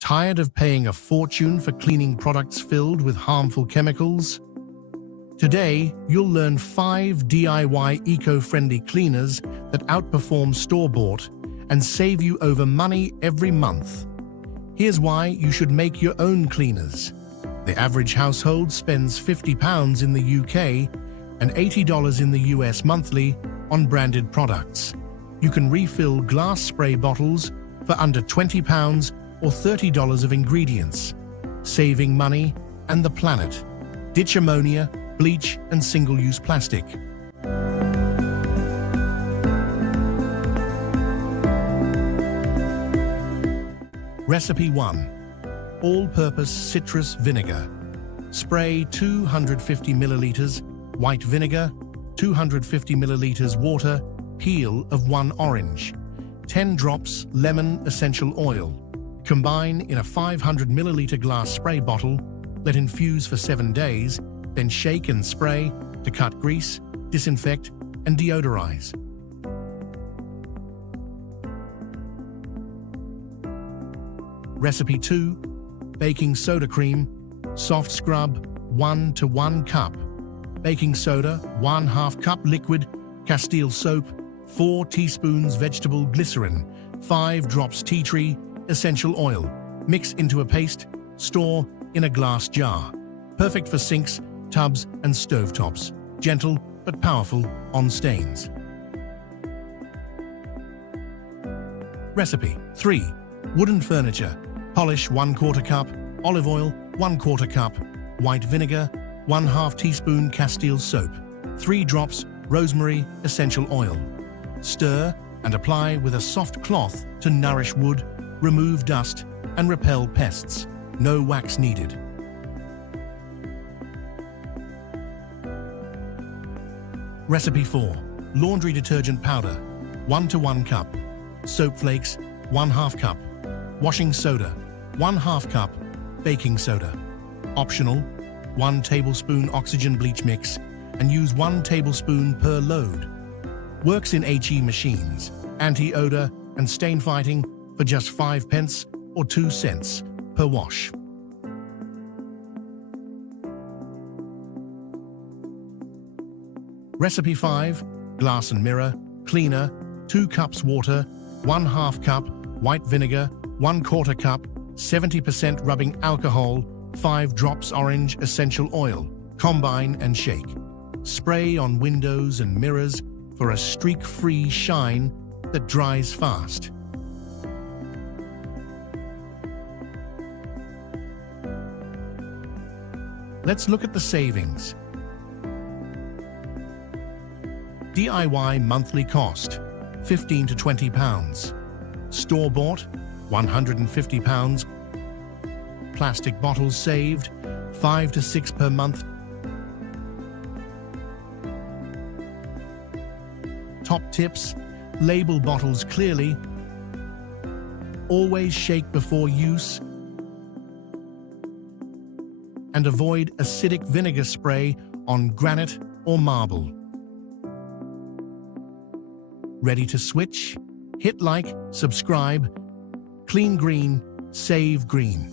Tired of paying a fortune for cleaning products filled with harmful chemicals? Today, you'll learn 5 DIY eco-friendly cleaners that outperform store-bought and save you over money every month. Here's why you should make your own cleaners. The average household spends £50 in the UK and $80 in the US monthly on branded products. You can refill glass spray bottles for under £20 or $30 of ingredients, saving money and the planet. Ditch ammonia, bleach, and single-use plastic. Recipe 1. All-purpose citrus vinegar. Spray 250 milliliters white vinegar, 250 milliliters water, peel of 1 orange, 10 drops lemon essential oil. Combine in a 500 milliliter glass spray bottle, let infuse for 7 days, then shake and spray to cut grease, disinfect, and deodorize. Recipe 2. Baking soda cream. Soft scrub 1 to 1 cup. Baking soda 1/2 cup liquid. Castile soap 4 teaspoons vegetable glycerin. 5 drops tea tree essential oil. Mix into a paste. Store in a glass jar. Perfect for sinks, tubs, and stovetops. Gentle but powerful on stains. Recipe 3. Wooden furniture. Polish 1/4 cup. Olive oil 1/4 cup. White vinegar 1/2 teaspoon. Castile soap. 3 drops rosemary essential oil. Stir and apply with a soft cloth to nourish wood, remove dust, and repel pests. No wax needed. Recipe 4. Laundry detergent powder 1 to 1 cup. Soap flakes 1/2 cup. Washing soda 1/2 cup. Baking soda. Optional, 1 tablespoon oxygen bleach mix and use 1 tablespoon per load. Works in HE machines, anti-odor and stain fighting for just 5 pence or 2 cents per wash. Recipe 5. Glass and mirror cleaner 2 cups water, 1/2 cup white vinegar, 1/4 cup 70% rubbing alcohol, 5 drops orange essential oil. Combine and shake. Spray on windows and mirrors for a streak-free shine that dries fast. Let's look at the savings. DIY monthly cost, £15 to £20. Store-bought, £150. Plastic bottles saved, 5 to 6 per month. Top tips: label bottles clearly. Always shake before use. And avoid acidic vinegar spray on granite or marble. Ready to switch? Hit like, subscribe. Clean green, save green.